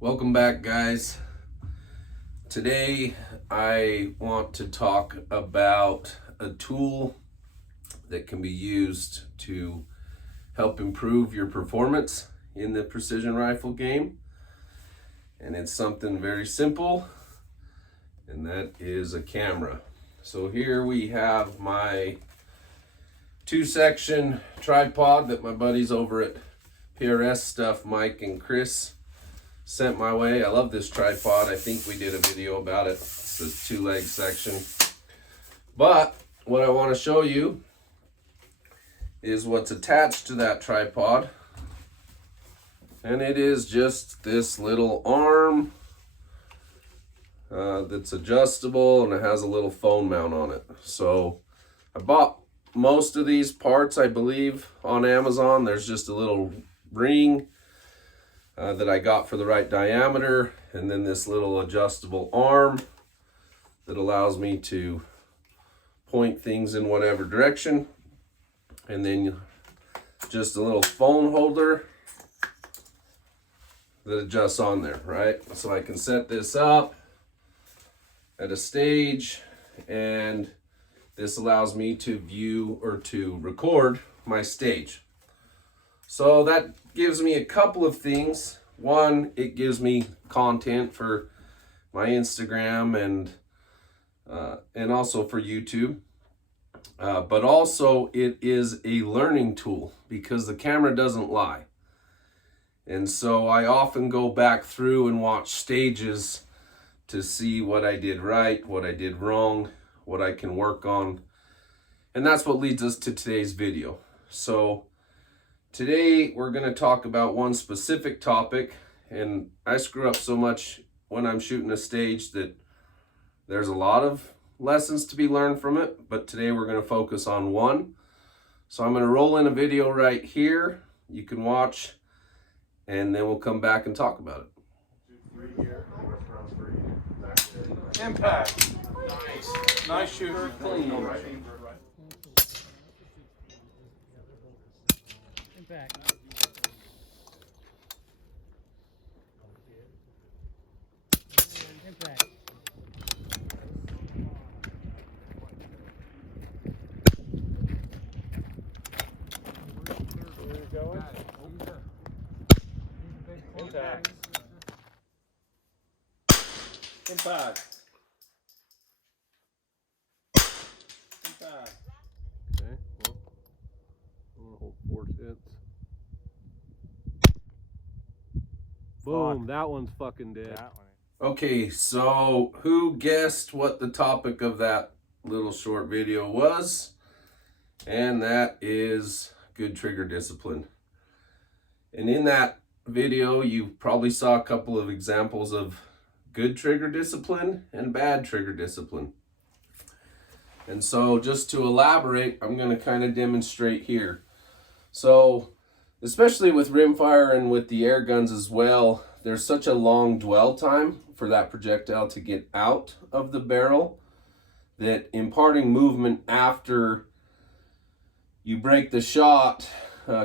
Welcome back, guys. Today I want to talk about a tool that can be used to help improve your performance in the precision rifle game. And it's something very simple, and that is a camera. So here we have my 2-section tripod that my buddies over at PRS Stuff, Mike and Chris, sent my way. I love this tripod. I think we did a video about it. It's the 2-leg section. But what I want to show you is what's attached to that tripod. And it is just this little arm that's adjustable, and it has a little phone mount on it. So I bought most of these parts, I believe, on Amazon. There's just a little ring that I got for the right diameter, and then this little adjustable arm that allows me to point things in whatever direction, and then just a little phone holder that adjusts on there, right? So I can set this up at a stage, and this allows me to view or to record my stage. So that gives me a couple of things. One, it gives me content for my Instagram and also for YouTube. But also it is a learning tool because the camera doesn't lie. And so I often go back through and watch stages to see what I did right, what I did wrong, what I can work on. And that's what leads us to today's video. So today we're going to talk about one specific topic, and I screw up so much when I'm shooting a stage that there's a lot of lessons to be learned from it, but today we're going to focus on one. So I'm going to roll in a video right here. You can watch, and then we'll come back and talk about it. Impact. Nice. Nice shooter. Clean. Impact. Impact. Where you going? Impact. Impact. Impact. Okay, well, I'm gonna hold 4 hits. Boom, that one's fucking dead. Okay, so who guessed what the topic of that little short video was? And that is good trigger discipline. And in that video, you probably saw a couple of examples of good trigger discipline and bad trigger discipline. And so just to elaborate, I'm going to kind of demonstrate here. So especially with rimfire and with the air guns as well, there's such a long dwell time for that projectile to get out of the barrel that imparting movement after you break the shot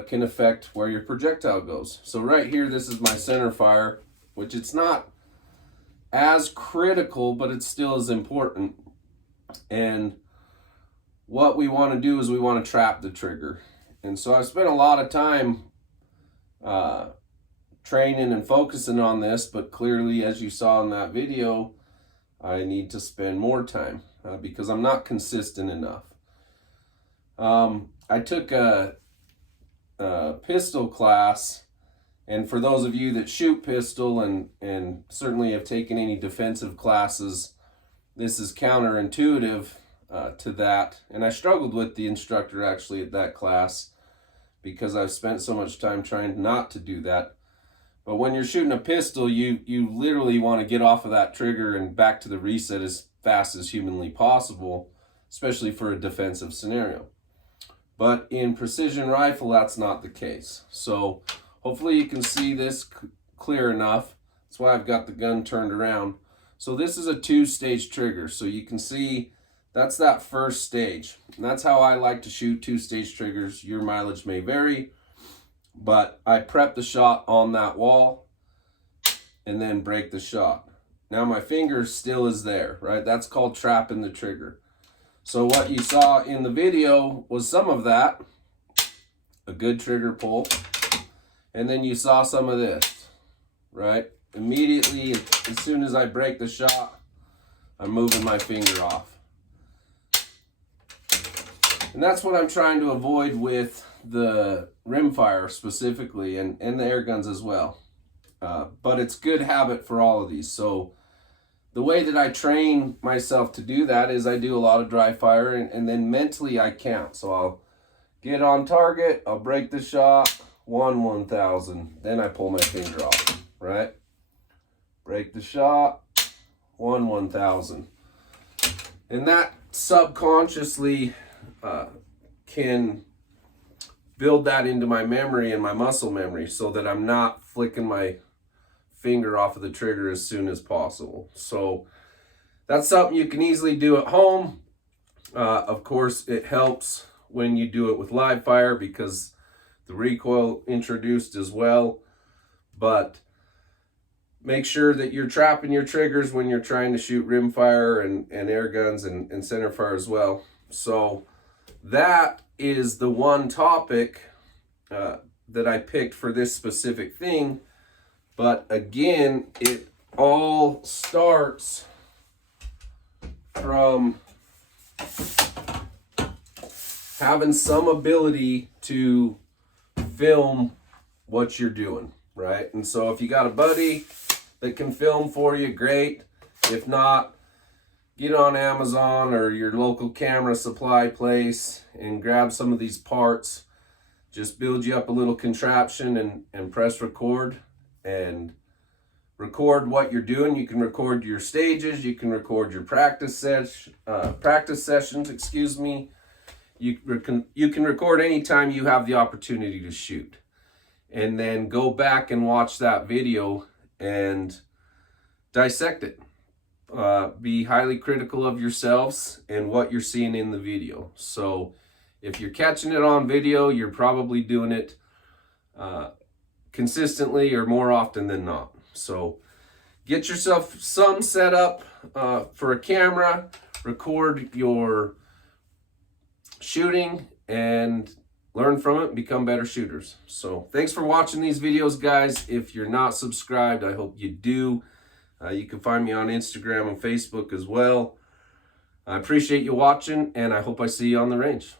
can affect where your projectile goes. So right here, this is my center fire, which it's not as critical, but it still is important. And what we want to do is we want to trap the trigger. And so I've spent a lot of time training and focusing on this, but clearly, as you saw in that video, I need to spend more time because I'm not consistent enough. I took a pistol class, and for those of you that shoot pistol and certainly have taken any defensive classes, this is counterintuitive to that. And I struggled with the instructor actually at that class because I've spent so much time trying not to do that. But when you're shooting a pistol, you literally want to get off of that trigger and back to the reset as fast as humanly possible, especially for a defensive scenario. But in precision rifle, that's not the case. So hopefully you can see this clear enough. That's why I've got the gun turned around. So this is a 2-stage trigger. So you can see that's that first stage. And that's how I like to shoot 2-stage triggers. Your mileage may vary, but I prep the shot on that wall. and then break the shot. Now my finger still is there, right? That's called trapping the trigger. So what you saw in the video was some of that, a good trigger pull, and then you saw some of this, right? Immediately, as soon as I break the shot, I'm moving my finger off. And that's what I'm trying to avoid with the rimfire specifically, and the air guns as well. But it's good habit for all of these. So the way that I train myself to do that is I do a lot of dry fire, and then mentally I count. So I'll get on target, I'll break the shot, 1/1000, then I pull my finger off, right? Break the shot, 1/1000. And that subconsciously can build that into my memory and my muscle memory so that I'm not flicking my finger off of the trigger as soon as possible. So that's something you can easily do at home. Of course, it helps when you do it with live fire because the recoil introduced as well. But make sure that you're trapping your triggers when you're trying to shoot rimfire and air guns and center fire as well. So that is the one topic that I picked for this specific thing. But again, it all starts from having some ability to film what you're doing, right? And so if you got a buddy that can film for you, great. If not, get on Amazon or your local camera supply place and grab some of these parts. Just build you up a little contraption and press record and record what you're doing. You can record your stages, you can record your practice sessions, excuse me. You can record anytime you have the opportunity to shoot. And then go back and watch that video and dissect it. Be highly critical of yourselves and what you're seeing in the video. So if you're catching it on video, you're probably doing it consistently or more often than not. So get yourself some setup for a camera, record your shooting, and learn from it, become better shooters. So thanks for watching these videos, guys. If you're not subscribed, I hope you do. You can find me on Instagram and Facebook as well. I appreciate you watching, and I hope I see you on the range.